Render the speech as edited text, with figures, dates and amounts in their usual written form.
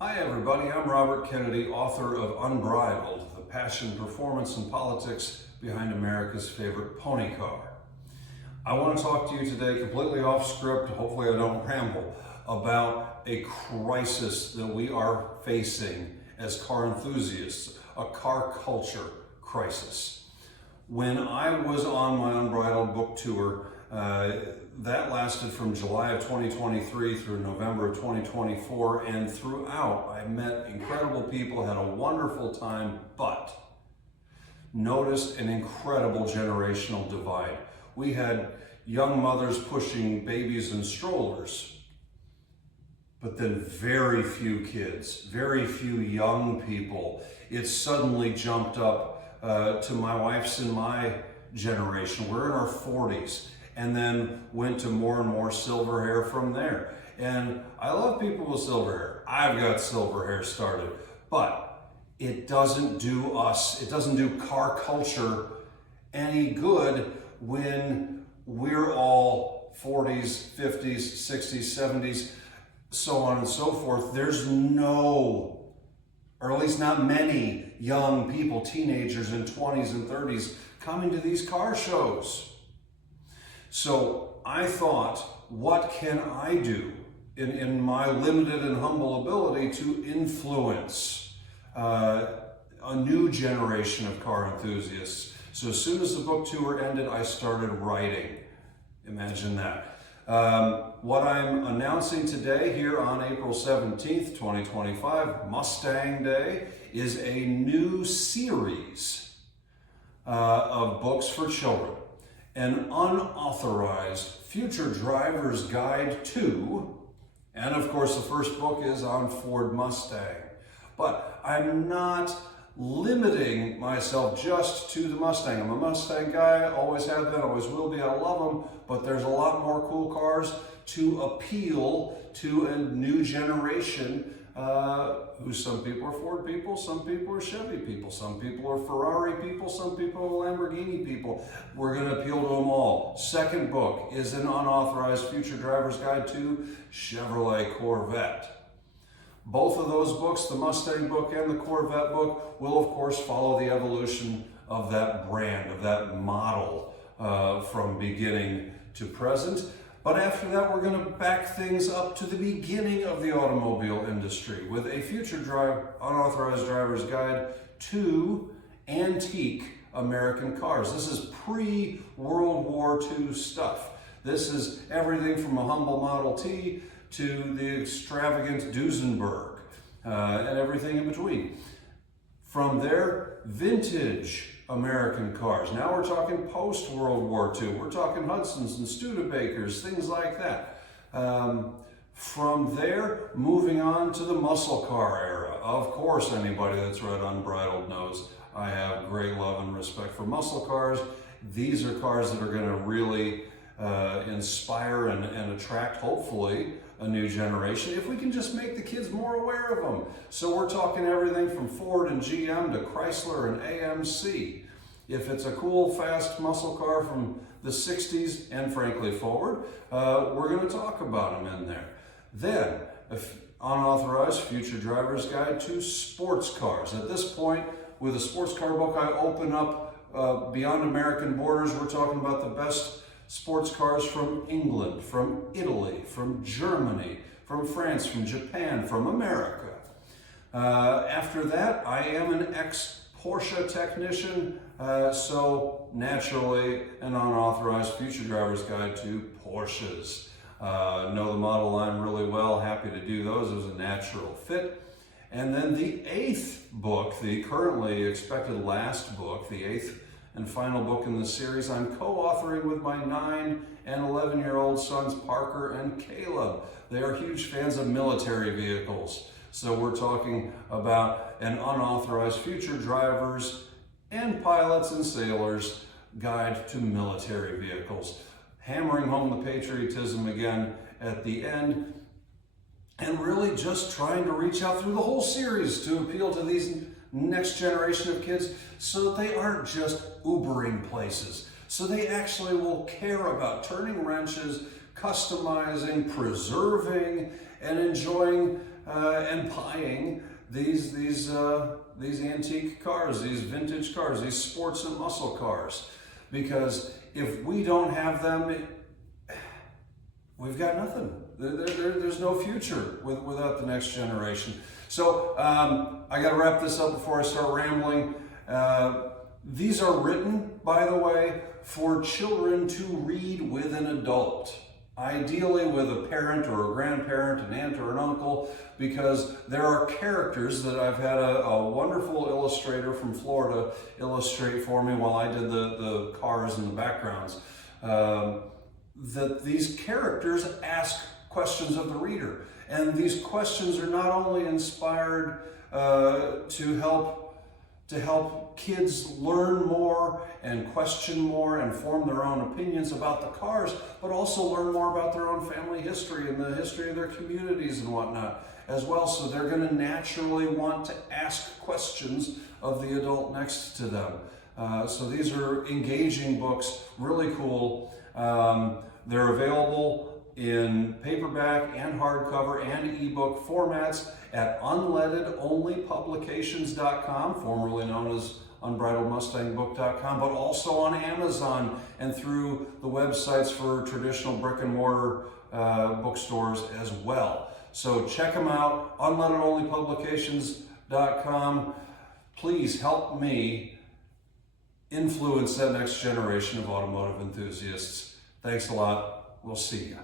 Hi everybody, I'm Robert Kennedy, author of Unbridled, the passion, performance, and politics behind America's favorite pony car. I want to talk to you today completely off script, hopefully I don't ramble, about a crisis that we are facing as car enthusiasts, a car culture crisis. When I was on my Unbridled book tour, that lasted from July of 2023 through November of 2024, and throughout I met incredible people, had a wonderful time, but noticed an incredible generational divide. We had young mothers pushing babies in strollers, but then very few kids, very few young people. It suddenly jumped up to my wife's and my generation. We're in our 40s. And then went to more and more silver hair from there. And I love people with silver hair. I've got silver hair started, but it doesn't do car culture any good when we're all 40s, 50s, 60s, 70s, so on and so forth. There's no, or at least not many young people, teenagers in 20s and 30s coming to these car shows. So I thought, what can I do in my limited and humble ability to influence a new generation of car enthusiasts? So as soon as the book tour ended, I started writing. Imagine that. What I'm announcing today here on April 17th, 2025, Mustang Day, is a new series of books for children. An Unauthorized Future Driver's Guide to, and of course the first book is on Ford Mustang. But I'm not limiting myself just to the Mustang. I'm a Mustang guy, always have been, always will be, I love them, but there's a lot more cool cars to appeal to a new generation who some people are Ford people, some people are Chevy people, some people are Ferrari people, some people are Lamborghini people. We're going to appeal to them all. Second book is an Unauthorized Future Driver's Guide to Chevrolet Corvette. Both of those books, the Mustang book and the Corvette book, will of course follow the evolution of that brand, of that model from beginning to present. But after that, we're going to back things up to the beginning of the automobile industry with a Unauthorized Driver's Guide to Antique American Cars. This is pre-World War II stuff. This is everything from a humble Model T to the extravagant Duesenberg and everything in between. From there, vintage American cars. Now we're talking post-World War II. We're talking Hudsons and Studebakers, things like that. From there, moving on to the muscle car era. Of course, anybody that's read Unbridled knows I have great love and respect for muscle cars. These are cars that are going to really inspire and attract, hopefully, a new generation, if we can just make the kids more aware of them. So we're talking everything from Ford and GM to Chrysler and AMC. If it's a cool, fast muscle car from the 60s and frankly forward, we're going to talk about them in there. Then, Unauthorized Future Driver's Guide to Sports Cars. At this point, with a sports car book, I open up beyond American borders. We're talking about the best sports cars from England, from Italy, from Germany, from France, from Japan, from America. After that, I am an ex-Porsche technician, so naturally an Unauthorized Future Driver's Guide to Porsches. Know the model line really well, happy to do those as a natural fit. And then the 8th book, the currently expected last book, the 8th and final book in the series, I'm co-authoring with my 9 and 11-year-old sons, Parker and Caleb. They are huge fans of military vehicles. So we're talking about an Unauthorized Future Drivers and Pilots and Sailors Guide to Military Vehicles. Hammering home the patriotism again at the end, and really just trying to reach out through the whole series to appeal to these next generation of kids so that they aren't just Ubering places. So they actually will care about turning wrenches, customizing, preserving, and enjoying and buying these antique cars, these vintage cars, these sports and muscle cars. Because if we don't have them, we've got nothing. There's no future without the next generation. So I got to wrap this up before I start rambling. These are written, by the way, for children to read with an adult. Ideally with a parent or a grandparent, an aunt or an uncle, because there are characters that I've had a wonderful illustrator from Florida illustrate for me while I did the cars and the backgrounds. That these characters ask questions of the reader. And these questions are not only inspired to help kids learn more and question more and form their own opinions about the cars, but also learn more about their own family history and the history of their communities and whatnot as well. So they're going to naturally want to ask questions of the adult next to them. So these are engaging books, really cool. They're available in paperback and hardcover and ebook formats at unleadedonlypublications.com, formerly known as unbridledmustangbook.com, but also on Amazon and through the websites for traditional brick and mortar bookstores as well. So check them out, unleadedonlypublications.com. Please help me influence that next generation of automotive enthusiasts. Thanks a lot. We'll see you.